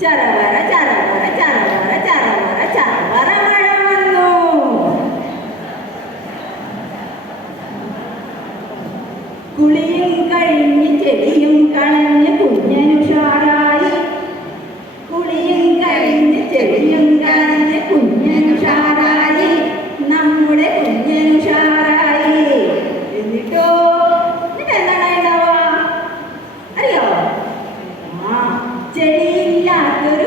ചറവറ ചറവറ ചറവറ ചറവറ ചറവറ മഴ വന്നു. കുളിയും കഴിഞ്ഞ് ചെടിയും കളഞ്ഞ് കുഞ്ഞനുഷാറായി. കുളിയും കഴിഞ്ഞ് ചെടിയും കളഞ്ഞ് കുഞ്ഞനുഷാറായി. നമ്മുടെ കുഞ്ഞനുഷാറായി. എന്നിട്ടോ എന്താണ് ഉണ്ടാവുക അറിയോ? ചെടിയില്ലാത്തൊരു